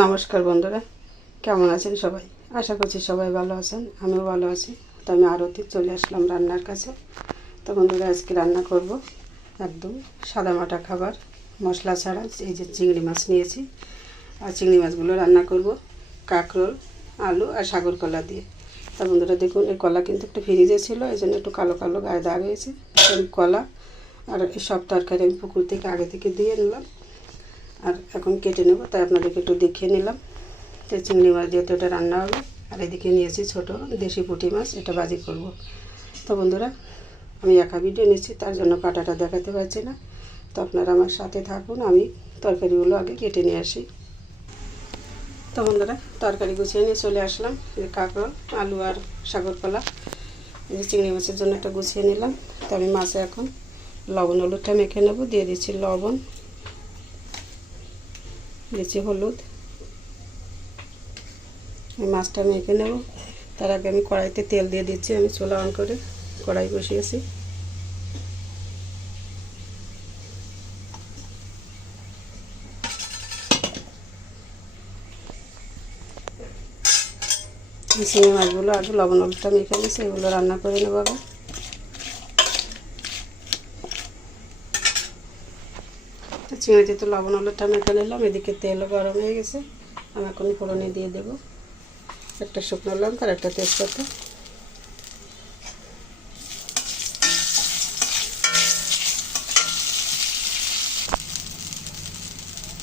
নমস্কার বন্ধুরা, কেমন আছেন সবাই? আশা করছি সবাই ভালো আছেন, আমিও ভালো আছি। তো আমি আরতি চলে আসলাম রান্নার কাছে। তো বন্ধুরা, আজকে রান্না করব একদম সাদামাটা খাবার, মশলা ছাড়া। এই যে চিংড়ি মাছ নিয়েছি, আর চিংড়ি মাছগুলো রান্না করব কাঁকরোল, আলু আর সাগর কলা দিয়ে। তা বন্ধুরা দেখুন, এই কলা কিন্তু একটু ফ্রিজে ছিল, এই জন্য একটু কালো কালো গায়ে দাগ হয়েছে। কলা আর এই সব তরকারি আমি পুকুর থেকে আগে থেকে দিয়ে নিলাম, আর এখন কেটে নেব, তাই আপনাদেরকে একটু দেখিয়ে নিলাম। তো চিংড়ি মাছ দিয়ে তো এটা রান্না হবে। আর এদিকে নিয়েছি ছোট দেশি পুঁটি মাছ, এটা ভাজি করব। তো বন্ধুরা, আমি একা ভিডিও নিচ্ছি, তার জন্য কাটাটা দেখাতে পারছি না। তো আপনারা আমার সাথে থাকুন, আমি তরকারিগুলো আগে কেটে নিয়ে আসি। তো বন্ধুরা, তরকারি গুছিয়ে নিয়ে চলে আসলাম। এই কাঁকরোল, আলু আর সাগর কলা, এই চিংড়ি মাছের জন্য একটা গুছিয়ে নিলাম। তো আমি মাছে এখন লবণ হলুদটা মেখে নেব। দিয়ে দিচ্ছি লবণ, দিচ্ছি হলুদ, মাছটা মেখে নেব। তার আগে আমি কড়াইতে তেল দিয়ে দিচ্ছি। আমি চুলা অন করে কড়াই বসিয়েছি। চিংড়ি মাছগুলো আগে লবণ হলুদটা মেখে নিয়েছি, এগুলো রান্না করে নেব আগে। চিংড়িতে তো লবণ হলুদটা মেখে নিলাম। এদিকে তেলও গরম হয়ে গেছে। আমি এখন ফোড়নে দিয়ে দেবো একটা শুকনো লঙ্কা আর একটা তেজপাতা।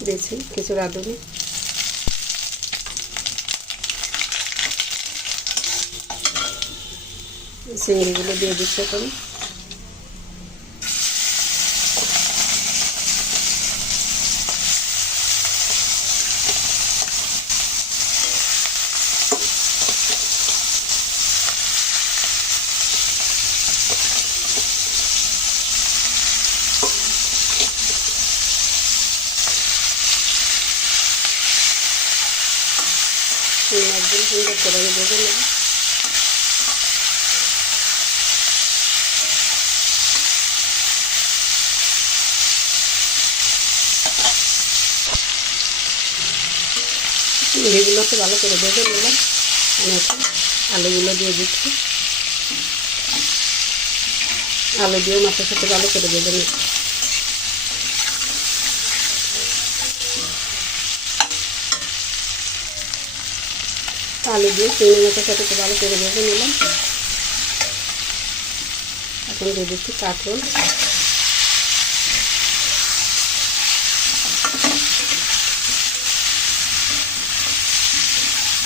দিয়েছি কিছু রাঁধুনি, চিংড়িগুলো দিয়ে দিচ্ছি এখন। একদম সুন্দর করে আমি ভেজে নেব। চিংড়িগুলোকে ভালো করে ভেজে নিলাম। আমি এখন আলুগুলো দিয়ে দিচ্ছি। আলু দিয়ে মাছের সাথে ভালো করে ভেজে নেব। আলু দিয়ে চিংড়ি মাছের সাথে ভালো করে ভেজে নিলাম। এখন দিয়ে দিচ্ছি কাঁকরোল।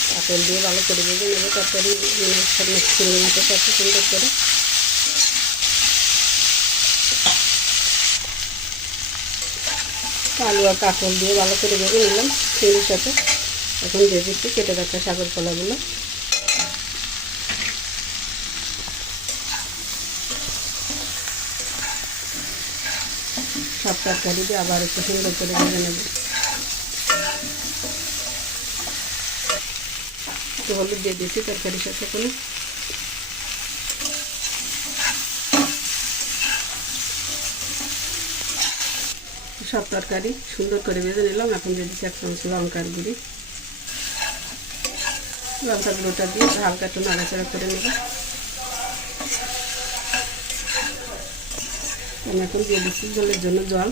কাঁকরোল দিয়ে ভালো করে ভেজে নেব তরকারি চিংড়ি মাছের সাথে সুন্দর করে। আলু আর কাঁকরোল দিয়ে ভালো করে ভেজে নিলাম চিংড়ির সাথে। এখন দিয়ে দিচ্ছি কেটে রাখা সাগর কলাগুলো। সব তরকারি দিয়ে আবার একটু সুন্দর করে ভেজে নেব। একটু হলুদ দিয়ে দিচ্ছি তরকারির সাথে কোনো। সব তরকারি সুন্দর করে ভেজে নিলাম। এখন দিয়ে দিচ্ছি 1 চামচ লঙ্কার গুঁড়ি। লঙ্কার গুঁড়োটা দিয়ে হালকা একটু নাড়াচাড়া করে নেব। আমি এখন দিয়ে দিচ্ছি জলের জন্য জল।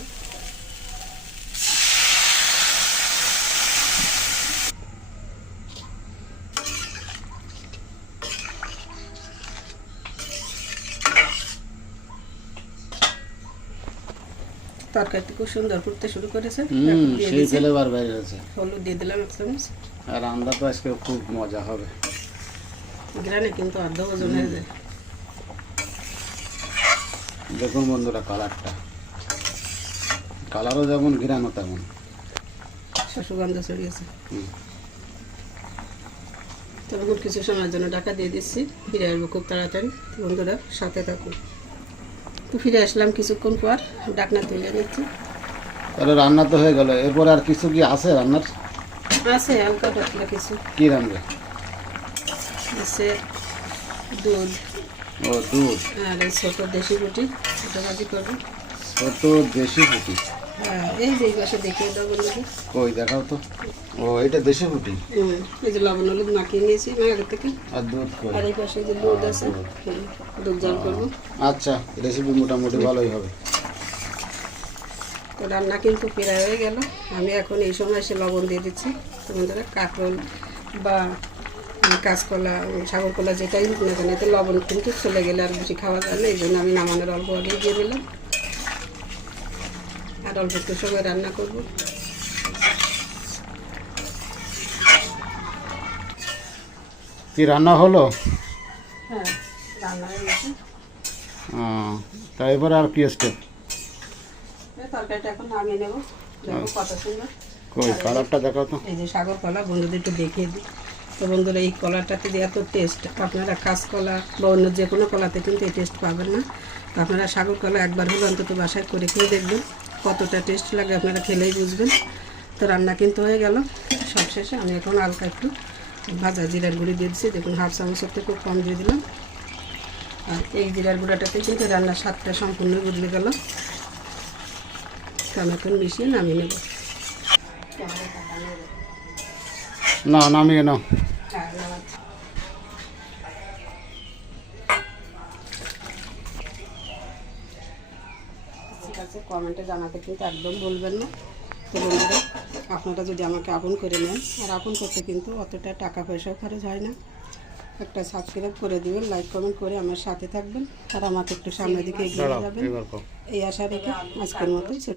তরকারিটা খুব সুন্দর ফুটতে শুরু করেছে। হলুদ দিয়ে দিলাম 1 চামচ। আর রান্না তো আজকে খুব মজা হবে। গ্রানে কিন্তু অর্ধ ওজন হয়ে যায়। দেখুন বন্ধুরা, কালারও যেমন ঘিরানো তেমন সুগন্ধ ছড়িয়েছে। তখন কিছু সময়ের জন্য ঢাকা দিয়ে দিচ্ছি। ফিরে আসবো খুব তাড়াতাড়ি। বন্ধুরা সাথে থাকুন। তো ফিরে আসলাম কিছুক্ষণ পর, ঢাকনা তুলে নিচ্ছি। তাহলে রান্না তো হয়ে গেল। এরপর আর কিছু কি আছে রান্নার? আছে হালকা পাতলা কিছু। কি রান্না আছে? দুধ। ও দুধ। আর এই ছোট দেশি পুঁটি, এটা ভাজি করবো। ছোট দেশি পুঁটি, হ্যাঁ, এই যে এই পাশে দেখিয়ে দাও বন্ধুকে। কই দেখাও তো। ও এটা দেশি রুটি এই যে লবণ হলুদ মাখিয়ে নিয়েছি আমি আগে থেকে। আর দুধ কই। আর এই পাশে যে দুধ আছে, দুধ জাল করবো। আচ্ছা, রেসিপি মোটামুটি ভালোই হবে। তো রান্না কিন্তু প্রায় হয়ে গেল। আমি এখন এই সময় এসে লবণ দিয়ে দিচ্ছি। তো বন্ধুরা, কাঁকরোল বা কাঁচকলা, সাগরকলা যেটাই হোক না কেন, এতে লবণ কিন্তু চলে গেলে আর বেশি খাওয়া যায় না। এই জন্য আমি নামানোর অল্প আগেই দিয়ে দিলাম। আর অল্প একটু সময় রান্না করবো। কি রান্না হলো? হ্যাঁ, রান্না হয়ে গেছে। তারপরে আর কি স্টেপ? এই তরকারিটা এখন নামিয়ে নেবো। দেখো কত সুন্দর। কই কালারটা দেখাও তো। এই যে সাগর কলা, বন্ধুদের একটু দেখিয়ে দিই। তো বন্ধুরা, এই কলাটাতে দিয়ে এত টেস্ট, আপনারা কাঁচকলা বা অন্য যে কোনো কলাতে কিন্তু এই টেস্ট পাবেন না। তো আপনারা সাগর কলা একবার হলো অন্তত বাসায় করে খেয়ে দেখবেন, কতটা টেস্ট লাগে আপনারা খেলেই বুঝবেন। তো রান্না কিন্তু হয়ে গেল। সব শেষে আমি এখন হালকা একটু ভাজা জিরার গুঁড়ি দিয়ে দিচ্ছি। দেখুন, হাফ চামচের থেকে খুব কম দিয়ে দিলাম। আর এই জিরার গুঁড়াটাতে কিন্তু রান্নার স্বাদটা সম্পূর্ণ বদলে গেল। তো আমি এখন মিশিয়ে নামিয়ে নেব। না, নামিয়ে নাও। ঠিক আছে, কমেন্টে জানাতে কিন্তু একদম বলবেন না। তো বন্ধুরা, আপনারা যদি আমাকে আপন করে নেন, আর আপন করতে কিন্তু অতটা টাকা পয়সাও খরচ হয় না। একটা সাবস্ক্রাইব করে দিবেন, লাইক কমেন্ট করে আমার সাথে থাকবেন, আর আমাকে একটু সামনের দিকে এগিয়ে যাবেন। এই আশা রেখে আজকের মতোই ছোট